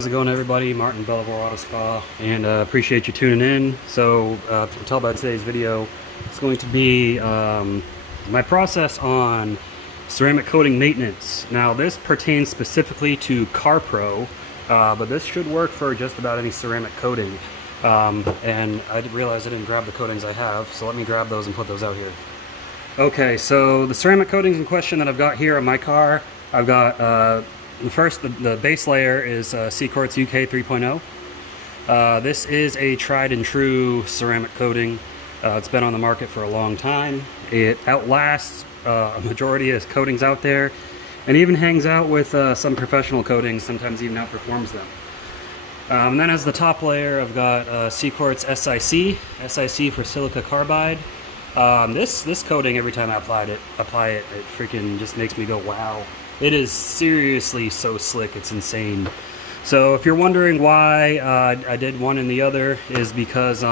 How's it going, everybody? Martin, Belvoir Auto Spa, and appreciate you tuning in. So, you can tell by today's video, it's going to be my process on ceramic coating maintenance. Now, this pertains specifically to Carpro, but this should work for just about any ceramic coating. And I realized I didn't grab the coatings I have, so let me grab those and put those out here. Okay, so the ceramic coatings in question that I've got here on my car, I've got the base layer is Cquartz UK 3.0. This is a tried and true ceramic coating. It's been on the market for a long time. It outlasts a majority of coatings out there, and even hangs out with some professional coatings, sometimes even outperforms them. And then as the top layer, I've got Cquartz SiC for silica carbide. This coating, every time I apply it freaking just makes me go, wow. It is seriously so slick, it's insane. So if you're wondering why I did one and the other, is because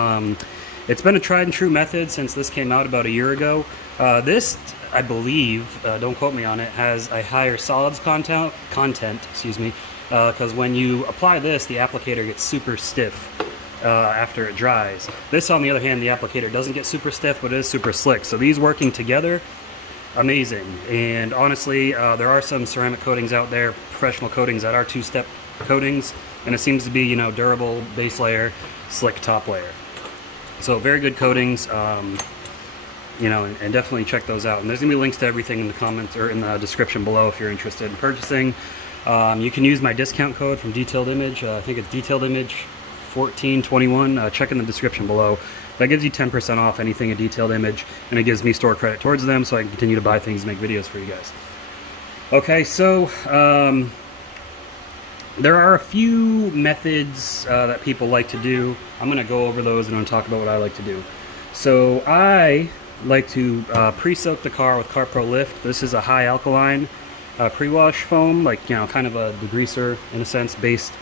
it's been a tried and true method since this came out about a year ago. This, I believe, don't quote me on it, has a higher solids content, because when you apply this, the applicator gets super stiff after it dries. This, on the other hand, the applicator doesn't get super stiff, but it is super slick. So these working together, amazing. And honestly, there are some ceramic coatings out there, professional coatings, that are two-step coatings, and it seems to be, you know, durable base layer, slick top layer. So very good coatings, you know, and definitely check those out. And there's gonna be links to everything in the comments or in the description below if you're interested in purchasing. You can use my discount code from Detailed Image. I think it's Detailed Image 1421. Check in the description below. That gives you 10% off anything a Detailed Image, and it gives me store credit towards them, so I can continue to buy things and make videos for you guys. Okay, so there are a few methods that people like to do. I'm going to go over those and I'm going to talk about what I like to do. So I like to pre-soak the car with Carpro Lift. This is a high alkaline pre-wash foam, like, you know, kind of a degreaser in a sense based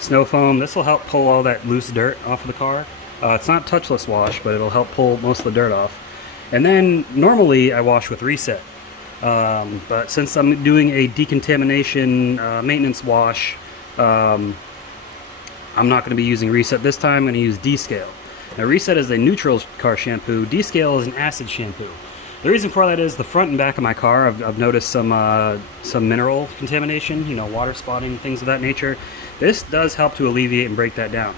snow foam. This will help pull all that loose dirt off of the car. It's not touchless wash, but it'll help pull most of the dirt off. And then normally I wash with Reset, but since I'm doing a decontamination maintenance wash, I'm not going to be using Reset this time. I'm going to use D-Scale. Now, Reset is a neutral car shampoo. D-Scale is an acid shampoo. The reason for that is the front and back of my car, I've noticed some mineral contamination, you know, water spotting, things of that nature. This does help to alleviate and break that down.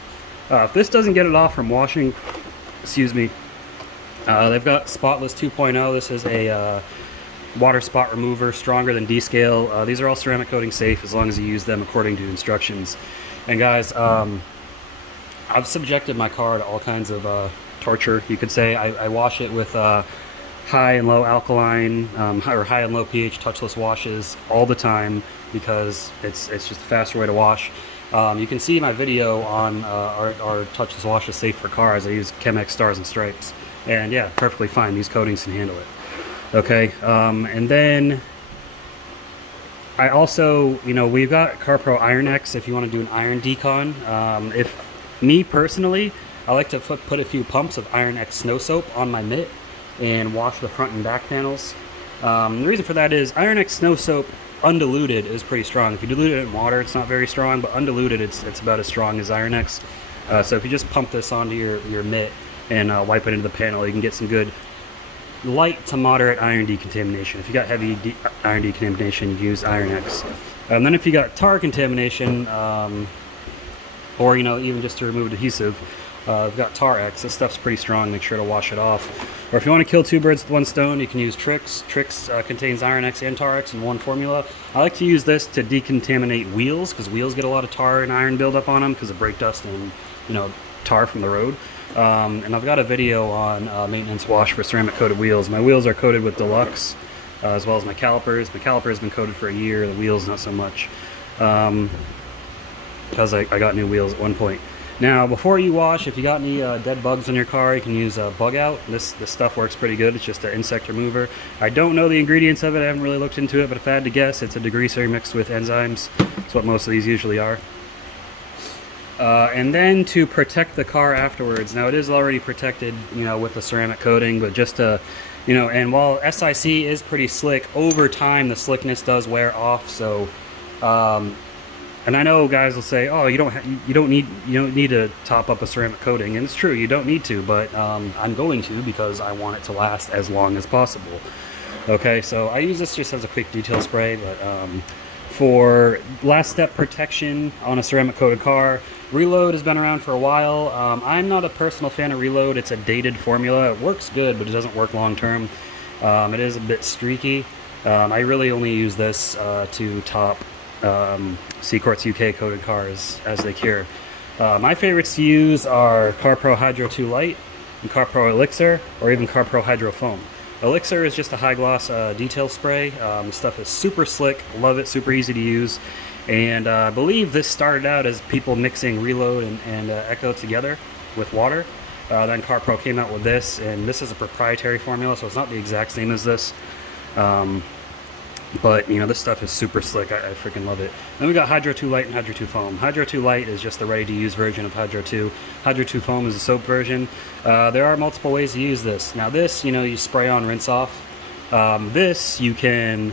If this doesn't get it off from washing, excuse me, they've got Spotless 2.0. This is a water spot remover, stronger than D-Scale. These are all ceramic coating safe as long as you use them according to instructions. And guys, I've subjected my car to all kinds of torture, you could say. I wash it with high and low alkaline, or high and low pH touchless washes all the time, because it's just a faster way to wash. You can see my video on our touchless wash is safe for cars. I use Chemex Stars and Stripes, and yeah, perfectly fine. These coatings can handle it. Okay, and then I also, you know, we've got Carpro Iron X if you want to do an iron decon. Me personally, I like to put a few pumps of Iron X snow soap on my mitt and wash the front and back panels. The reason for that is Iron X snow soap, undiluted, is pretty strong. If you dilute it in water, it's not very strong, but undiluted, it's about as strong as Iron X. So if you just pump this onto your mitt and wipe it into the panel, you can get some good light to moderate iron decontamination. If you got heavy iron decontamination, you use Iron X. And then if you got tar contamination, or, you know, even just to remove adhesive, I've got Tar X. This stuff's pretty strong. Make sure to wash it off. Or if you want to kill two birds with one stone, you can use Trix. Trix contains Iron X and Tar X in one formula. I like to use this to decontaminate wheels, because wheels get a lot of tar and iron buildup on them because of brake dust and, you know, tar from the road. And I've got a video on maintenance wash for ceramic coated wheels. My wheels are coated with Deluxe, as well as my calipers. My caliper has been coated for a year. The wheels not so much, because I got new wheels at one point. Now, before you wash, if you got any dead bugs in your car, you can use Bug Out. This stuff works pretty good. It's just an insect remover. I don't know the ingredients of it. I haven't really looked into it, but if I had to guess, it's a degreaser mixed with enzymes. That's what most of these usually are. And then to protect the car afterwards. Now, it is already protected, you know, with the ceramic coating, but just to, you know, and while SiC is pretty slick, over time the slickness does wear off. So And I know guys will say, oh, you don't need to top up a ceramic coating, and it's true, you don't need to, but I'm going to, because I want it to last as long as possible. Okay, so I use this just as a quick detail spray, but for last step protection on a ceramic coated car, Reload has been around for a while. I'm not a personal fan of Reload. It's a dated formula. It works good, but it doesn't work long term. It is a bit streaky. I really only use this to top Cquartz UK coated cars as they cure. My favorites to use are Carpro Hydro2 Light and Carpro Elixir, or even Carpro Hydro Foam. Elixir is just a high gloss detail spray. The stuff is super slick, love it, super easy to use. And I believe this started out as people mixing Reload and Echo together with water. Then Carpro came out with this, and this is a proprietary formula, so it's not the exact same as this. But you know, this stuff is super slick. I freaking love it. Then we got Hydro2 Light and Hydro2 Foam. Hydro2 Light is just the ready-to-use version of Hydro2. Hydro2 Foam is a soap version. There are multiple ways to use this. Now this, you know, you spray on, rinse off. This, you can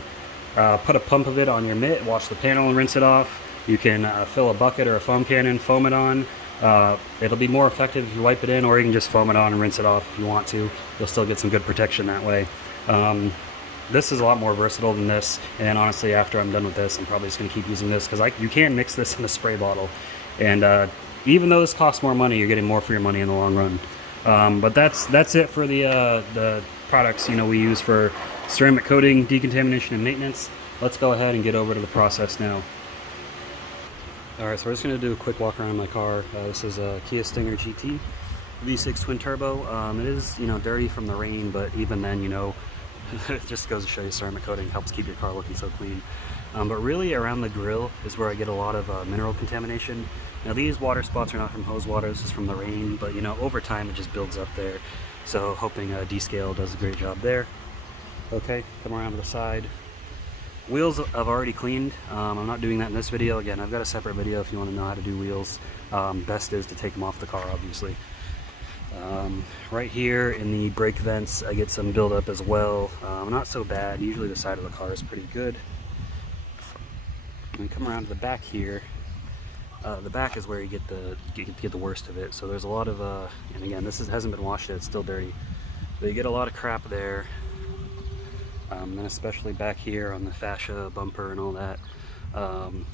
put a pump of it on your mitt, wash the panel and rinse it off. You can fill a bucket or a foam cannon, foam it on. It'll be more effective if you wipe it in, or you can just foam it on and rinse it off if you want to. You'll still get some good protection that way. This is a lot more versatile than this, and honestly, after I'm done with this, I'm probably just going to keep using this, because you can mix this in a spray bottle, and even though this costs more money, you're getting more for your money in the long run. But that's it for the products, you know, we use for ceramic coating, decontamination, and maintenance. Let's go ahead and get over to the process now. Alright, so we're just going to do a quick walk around my car. This is a Kia Stinger GT V6 twin turbo. It is, you know, dirty from the rain, but even then, you know, it just goes to show you ceramic coating helps keep your car looking so clean. But really around the grill is where I get a lot of mineral contamination. Now these water spots are not from hose water, this is from the rain, but you know, over time it just builds up there. So hoping Descale does a great job there. Okay, come around to the side. Wheels I've already cleaned. I'm not doing that in this video. Again, I've got a separate video if you want to know how to do wheels. Best is to take them off the car, obviously. Right here in the brake vents, I get some buildup as well. Not so bad. Usually the side of the car is pretty good. When we come around to the back here, the back is where you get the worst of it. So there's a lot of, and again, this hasn't been washed yet, it's still dirty. But you get a lot of crap there. And then especially back here on the fascia, bumper, and all that.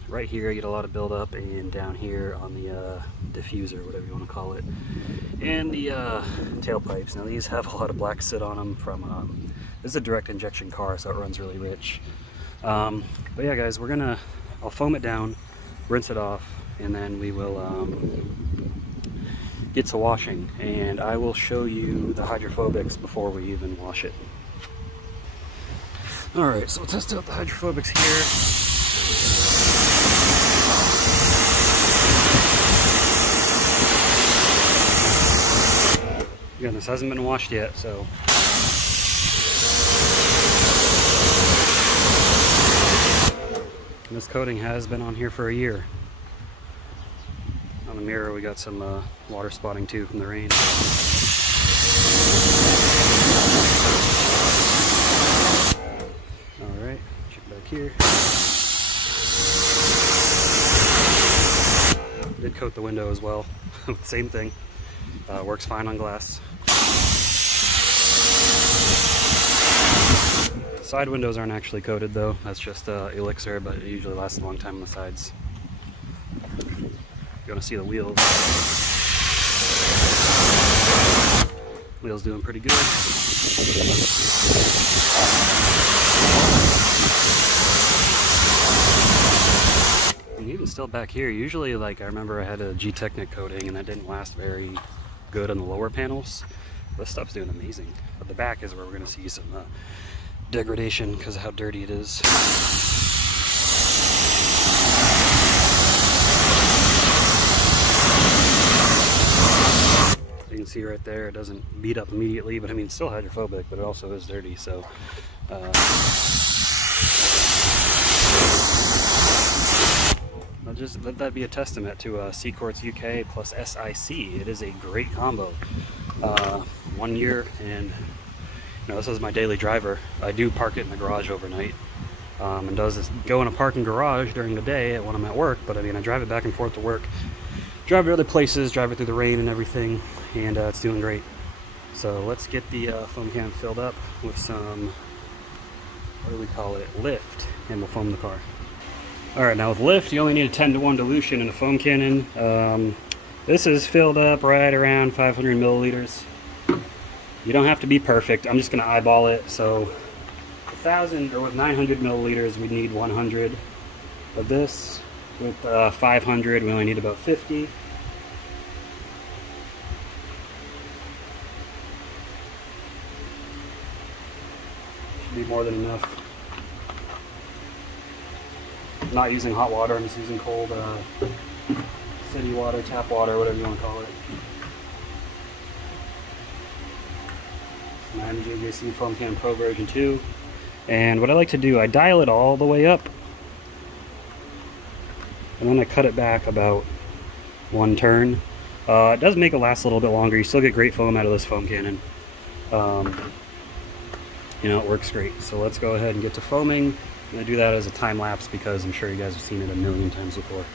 Right here I get a lot of buildup, and down here on the diffuser, whatever you want to call it, and the tailpipes. Now these have a lot of black soot on them from, this is a direct injection car, so it runs really rich. But yeah guys, I'll foam it down, rinse it off, and then we will get to washing, and I will show you the hydrophobics before we even wash it. Alright, so we'll test out the hydrophobics here. Again, this hasn't been washed yet, so. And this coating has been on here for a year. On the mirror we got some water spotting too from the rain. Alright, check back here. Did coat the window as well. Same thing. Works fine on glass. Side windows aren't actually coated though. That's just Elixir, but it usually lasts a long time on the sides. You want to see the wheels. Wheels doing pretty good. And even still back here, usually, like, I remember I had a G-Technic coating and that didn't last very good on the lower panels. This stuff's doing amazing. But the back is where we're going to see some degradation because of how dirty it is. You can see right there, it doesn't beat up immediately, but I mean, it's still hydrophobic, but it also is dirty, so I'll just let that be a testament to Cquartz UK plus SiC. It is a great combo. 1 year, and you know, this is my daily driver. I do park it in the garage overnight. and does this go in a parking garage during the day when I'm at work. But I mean, I drive it back and forth to work, drive it other places, drive it through the rain and everything, and it's doing great. So let's get the foam can filled up with some, what do we call it, lift, and we'll foam the car. Alright, now with lift, you only need a 10-to-1 dilution in a foam cannon. This is filled up right around 500 milliliters. You don't have to be perfect. I'm just going to eyeball it. So 1,000 or with 900 milliliters, we need 100 of this. With 500, we only need about 50. Should be more than enough. I'm not using hot water. I'm just using cold city water, tap water, whatever you want to call it. 9 JJC Foam Can Pro version 2. And what I like to do, I dial it all the way up, and then I cut it back about 1 turn. It does make it last a little bit longer. You still get great foam out of this foam cannon. You know, it works great. So let's go ahead and get to foaming. I'm going to do that as a time lapse because I'm sure you guys have seen it a million times before.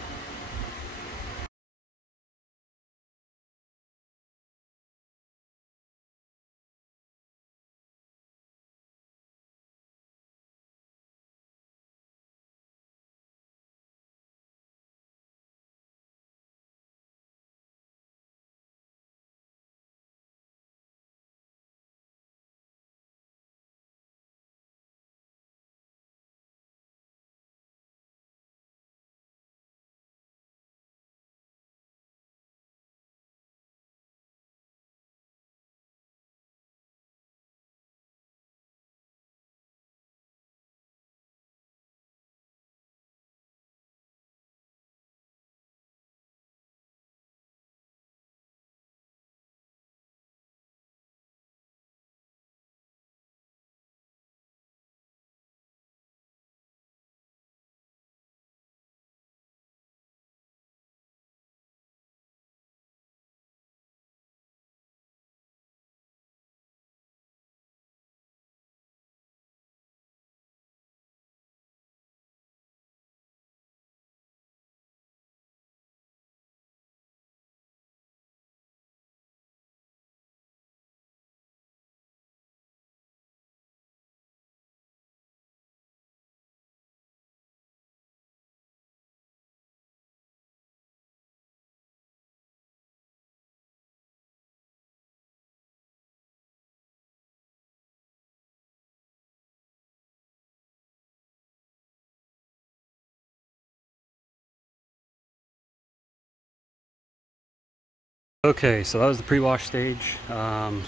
Okay, so that was the pre-wash stage. So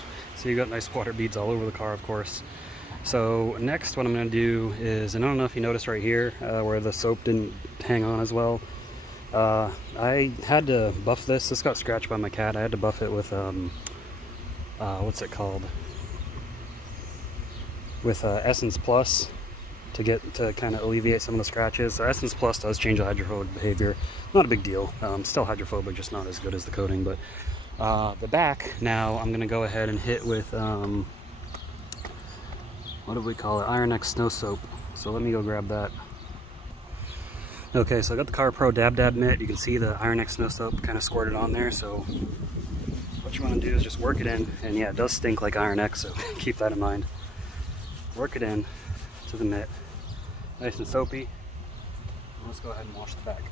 you got nice water beads all over the car, of course. So next what I'm going to do is, and I don't know if you noticed right here where the soap didn't hang on as well. I had to buff this. This got scratched by my cat. I had to buff it with, what's it called? With Essence Plus to kind of alleviate some of the scratches. So Essence Plus does change the hydrophobic behavior. Not a big deal. Still hydrophobic, just not as good as the coating. But the back now I'm going to go ahead and hit with, what do we call it? Iron X Snow Soap. So let me go grab that. Okay, so I got the Carpro Dab mitt. You can see the Iron X Snow Soap kind of squirted on there. So what you want to do is just work it in. And yeah, it does stink like Iron X, so keep that in mind. Work it in to the mitt. Nice and soapy. Let's go ahead and wash the back.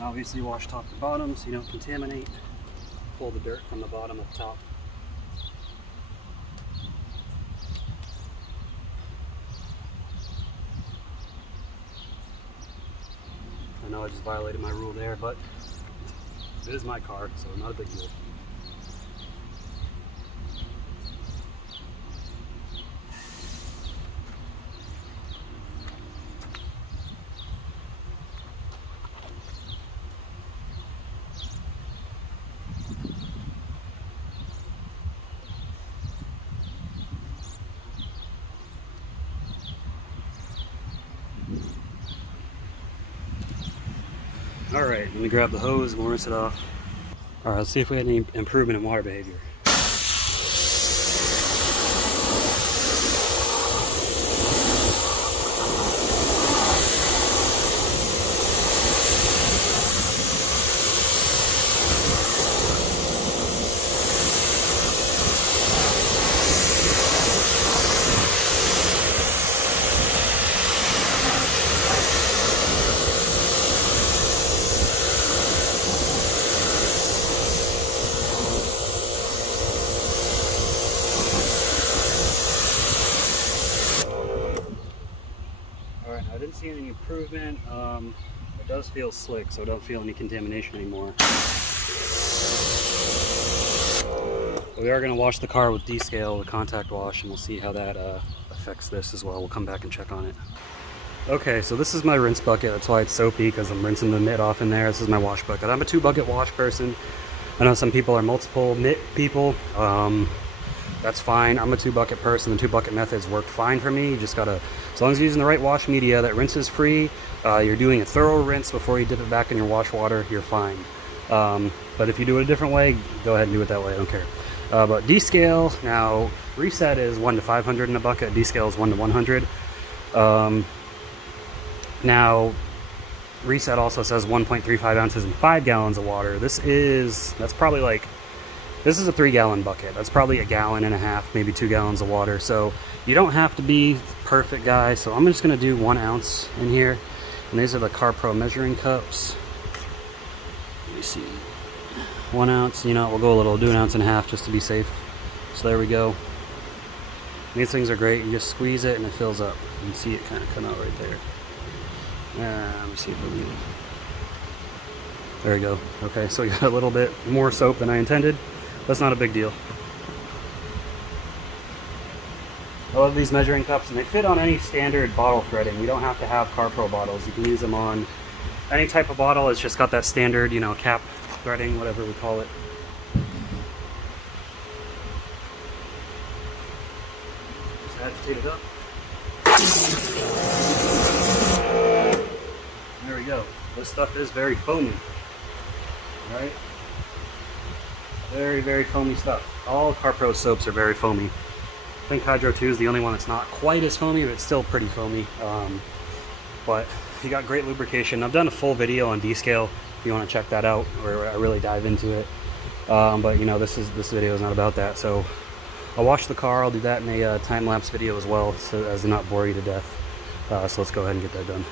Obviously wash top to bottom so you don't contaminate. Pull the dirt from the bottom up top. I know I just violated my rule there, but it is my car, so not a big deal. Alright, let me grab the hose and we'll rinse it off. Alright, let's see if we had any improvement in water behavior. I didn't see any improvement. It does feel slick, so I don't feel any contamination anymore. We are going to wash the car with D-scale, the contact wash, and we'll see how that affects this as well. We'll come back and check on it. Okay, so this is my rinse bucket. That's why it's soapy, because I'm rinsing the mitt off in there. This is my wash bucket. I'm a 2-bucket wash person. I know some people are multiple mitt people. That's fine. I'm a 2-bucket person. The 2-bucket methods worked fine for me. You just gotta, as long as you're using the right wash media that rinses free, you're doing a thorough rinse before you dip it back in your wash water, you're fine. But if you do it a different way, go ahead and do it that way. I don't care. But D-scale, now reset is 1 to 500 in a bucket. D-scale is 1 to 100. Now reset also says 1.35 ounces in 5 gallons of water. That's probably like, this is a 3-gallon bucket. That's probably 1.5 gallons, maybe 2 gallons of water. So you don't have to be perfect, guys. So I'm just gonna do 1 ounce in here. And these are the Carpro measuring cups. Let me see. 1 ounce, you know, we'll go a little, do 1.5 ounces just to be safe. So there we go. These things are great. You just squeeze it and it fills up. You can see it kind of come out right there. Let me see if we can. There we go. Okay, so we got a little bit more soap than I intended. That's not a big deal. I love these measuring cups, and they fit on any standard bottle threading. You don't have to have Carpro bottles. You can use them on any type of bottle. It's just got that standard, you know, cap threading, whatever we call it. Just agitate it up. There we go. This stuff is very foamy. All right. Very, very foamy stuff. All Carpro soaps are very foamy. I think Hydro2 is the only one that's not quite as foamy, but it's still pretty foamy. But you got great lubrication. I've done a full video on D-scale if you want to check that out, where I really dive into it. But you know, this video is not about that. So I'll wash the car. I'll do that in a time-lapse video as well, so as to not bore you to death. So let's go ahead and get that done.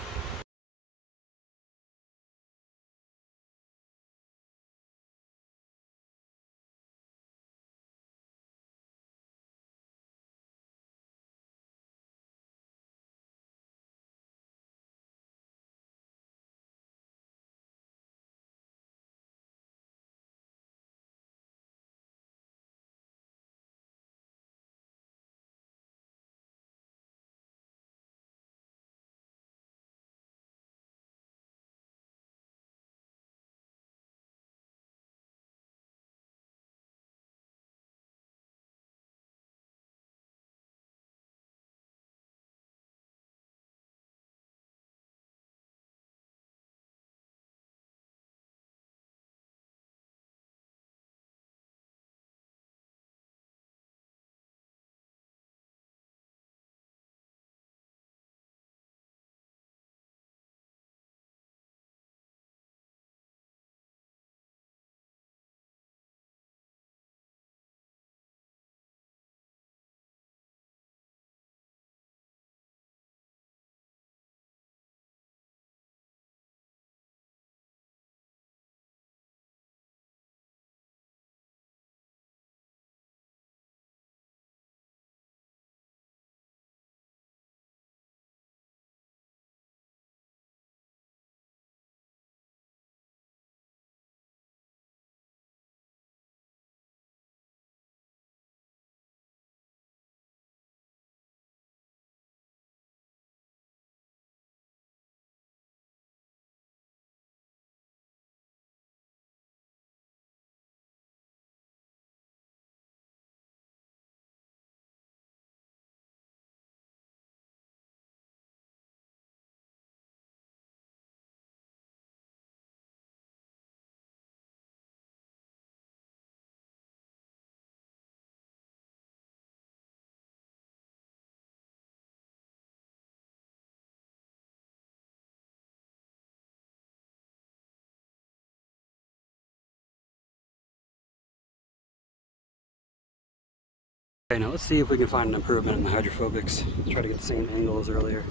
Okay, now let's see if we can find an improvement in the hydrophobics. Try to get the same angle as earlier.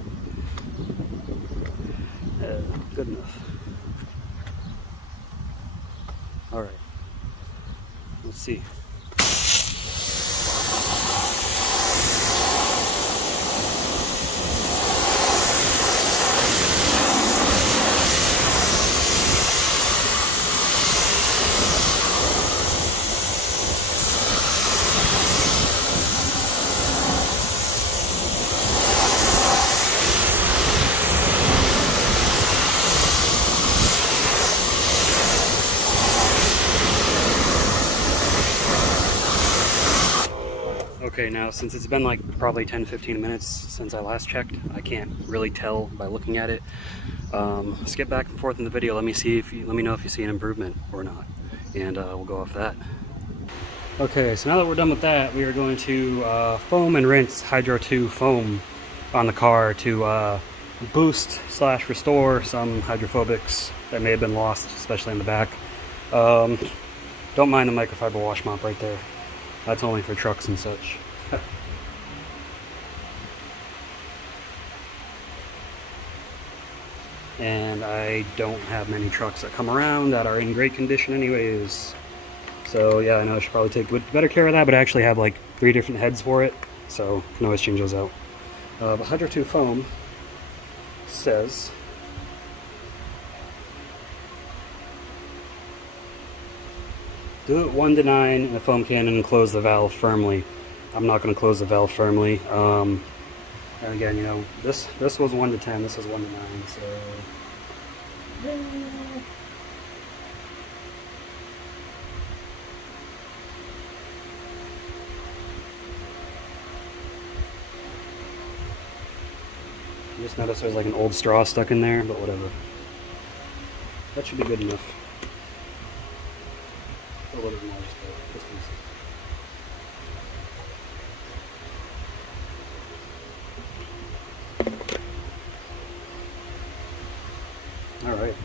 Good enough. All right, let's see. Okay, now since it's been like probably 10-15 minutes since I last checked, I can't really tell by looking at it. Skip back and forth in the video. Let me know if you see an improvement or not, and we'll go off that. Okay, so now that we're done with that, we are going to foam and rinse Hydro2 Foam on the car to boost/restore some hydrophobics that may have been lost, especially in the back. Don't mind the microfiber wash mop right there. That's only for trucks and such. And I don't have many trucks that come around that are in great condition anyways. So yeah, I know I should probably take better care of that, but I actually have like 3 different heads for it, so I can always change those out. But Hydro2 Foam says do it 1 to 9 in a foam cannon and close the valve firmly. I'm not going to close the valve firmly. And again, you know, this was 1 to 10, this was 1 to 9, so... I just noticed there's like an old straw stuck in there, but whatever. That should be good enough. A little bit more distance. Alright.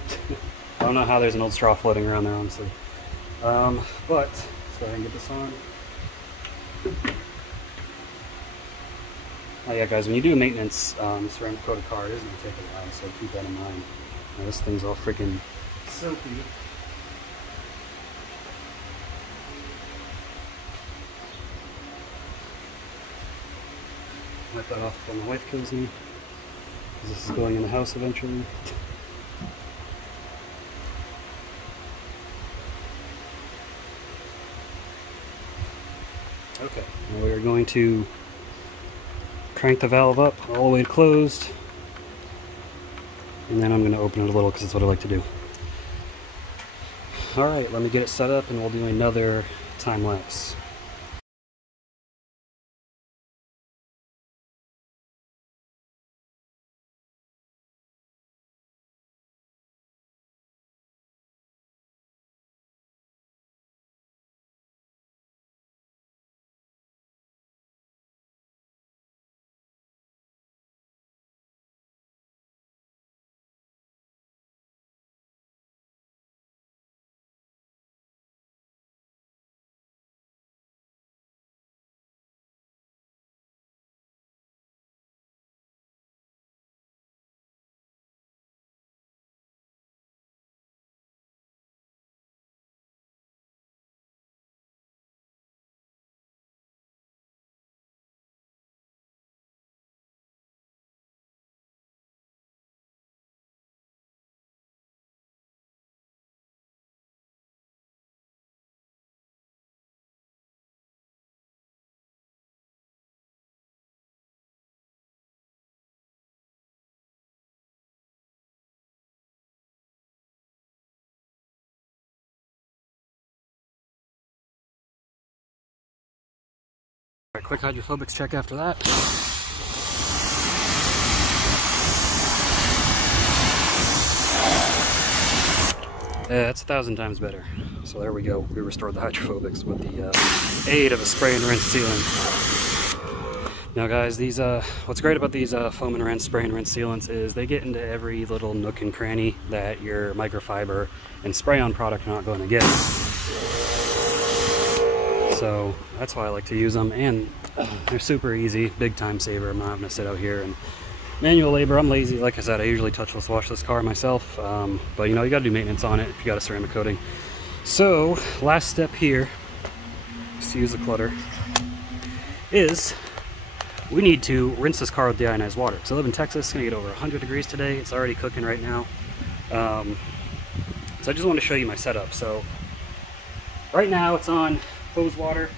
I don't know how there's an old straw floating around there, honestly. But let's go ahead and get this on. Oh yeah, guys, when you do maintenance ceramic coated car, it is going to take a while, so keep that in mind. Now, this thing's all freaking silky. Wipe that off before my wife kills me, because this is going in the house eventually. Okay, now we are going to crank the valve up all the way to closed, and then I'm going to open it a little because that's what I like to do. Alright, let me get it set up and we'll do another time lapse. Alright, quick hydrophobics check after that. Yeah, that's 1,000 times better. So there we go. We restored the hydrophobics with the aid of a spray and rinse sealant. Now guys, these what's great about these foam and rinse, spray and rinse sealants is they get into every little nook and cranny that your microfiber and spray-on product are not going to get. So that's why I like to use them, and They're super easy, big time saver. I'm not having to sit out here and manual labor. I'm lazy. Like I said, I usually touchless wash this car myself, but you know, you got to do maintenance on it if you got a ceramic coating. So last step here, just to use the clutter, is we need to rinse this car with deionized water. So I live in Texas. It's gonna get over 100 degrees today. It's already cooking right now. So I just want to show you my setup. So right now it's on hose water.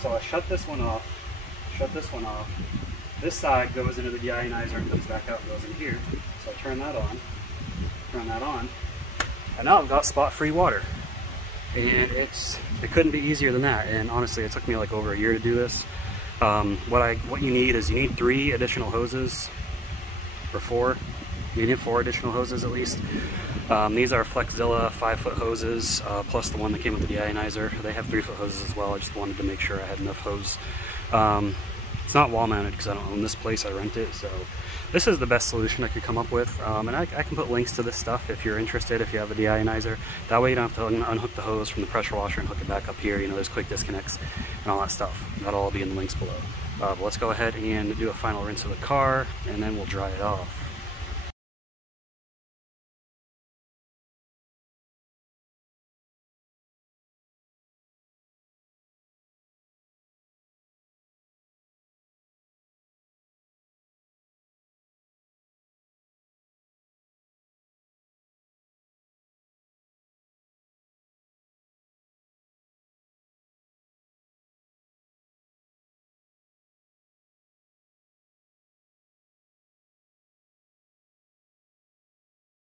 So I shut this one off, shut this one off. This side goes into the deionizer and comes back out and goes in here. So I turn that on, and now I've got spot-free water. And it couldn't be easier than that. And honestly, it took me like over a year to do this. What you need is 3 additional hoses, or 4. You need 4 additional hoses at least. These are Flexzilla 5-foot hoses, plus the one that came with the deionizer. They have 3-foot hoses as well. I just wanted to make sure I had enough hose. It's not wall mounted because I don't own this place, I rent it. So this is the best solution I could come up with. And I can put links to this stuff if you're interested, if you have a deionizer. That way you don't have to unhook the hose from the pressure washer and hook it back up here. You know, there's quick disconnects and all that stuff. That'll all be in the links below. But let's go ahead and do a final rinse of the car, and then we'll dry it off.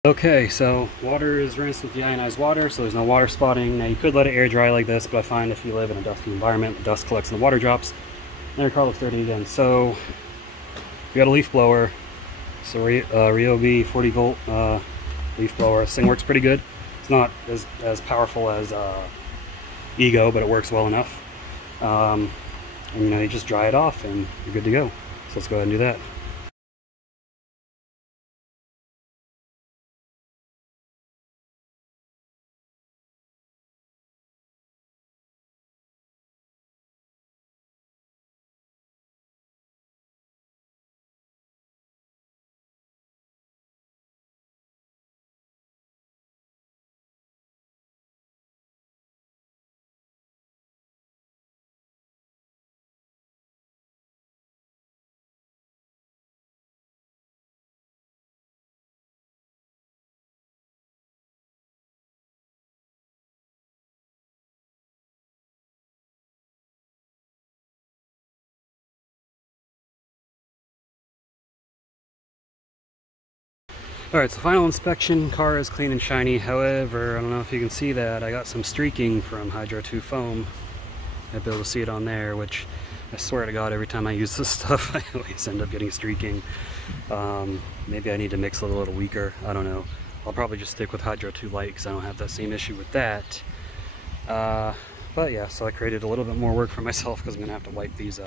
Okay, so water is rinsed with deionized water, so there's no water spotting. Now you could let it air dry like this, but I find if you live in a dusty environment, the dust collects in the water drops, and your car looks dirty again. So we got a leaf blower. So Ryobi 40 volt leaf blower. This thing works pretty good. It's not as powerful as Ego, but it works well enough. And you know, you just dry it off and you're good to go. So let's go ahead and do that. Alright, so final inspection, car is clean and shiny. However, I don't know if you can see that, I got some streaking from Hydro2 Foam. I'll be able to see it on there, which I swear to God, every time I use this stuff, I always end up getting streaking. Maybe I need to mix it a little weaker, I don't know. I'll probably just stick with Hydro2 Light because I don't have that same issue with that. But yeah, so I created a little bit more work for myself because I'm going to have to wipe these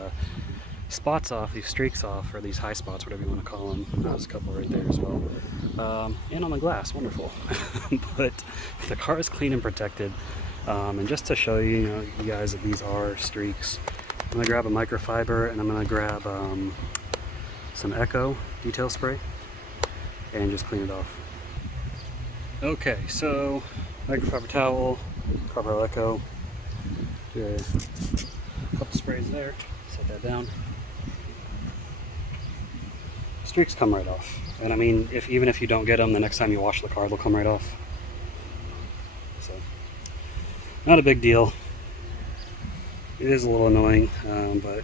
spots off, these streaks off, or these high spots, whatever you want to call them. There's a couple right there as well. And on the glass, wonderful. But the car is clean and protected. And just to show you, you guys that these are streaks, I'm going to grab a microfiber and I'm going to grab some Echo detail spray and just clean it off. Okay, so microfiber towel, Carpro Echo, do a couple sprays there, set that down. Streaks come right off, and I mean, even if you don't get them, the next time you wash the car, they'll come right off. So, not a big deal. It is a little annoying, but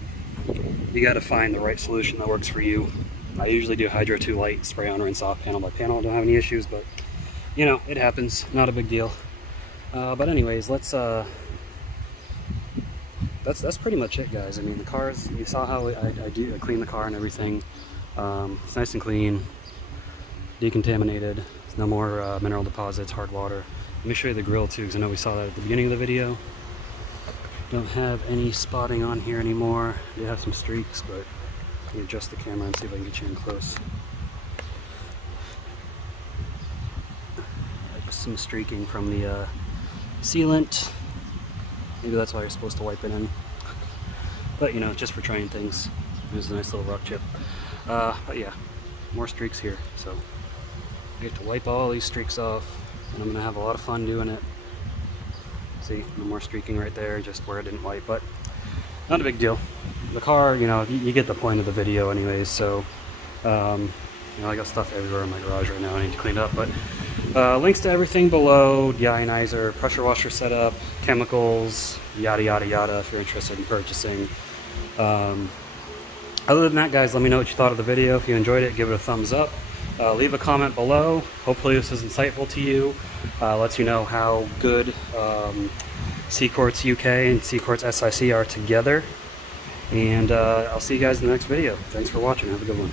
you got to find the right solution that works for you. I usually do Hydro2 Light, spray on, rinse off, panel by panel. I don't have any issues, but you know, it happens. Not a big deal. But anyways, let's. That's pretty much it, guys. I mean, the cars. You saw how I clean the car and everything. It's nice and clean, decontaminated. There's no more mineral deposits, hard water. Let me show you the grill too, because I know we saw that at the beginning of the video. Don't have any spotting on here anymore. I do have some streaks, but let me adjust the camera and see if I can get you in close. Just some streaking from the sealant. Maybe that's why you're supposed to wipe it in. but you know, just for trying things. There's a nice little rock chip. But yeah, more streaks here. So I get to wipe all these streaks off, and I'm gonna have a lot of fun doing it. See, no more streaking right there, just where I didn't wipe, but not a big deal. The car, you know, you get the point of the video anyways, so you know, I got stuff everywhere in my garage right now I need to clean up, but links to everything below, deionizer, pressure washer setup, chemicals, yada yada yada if you're interested in purchasing. Other than that, guys, let me know what you thought of the video. If you enjoyed it, give it a thumbs up. Leave a comment below. Hopefully this is insightful to you. Lets you know how good Cquartz UK and Cquartz SiC are together. And I'll see you guys in the next video. Thanks for watching. Have a good one.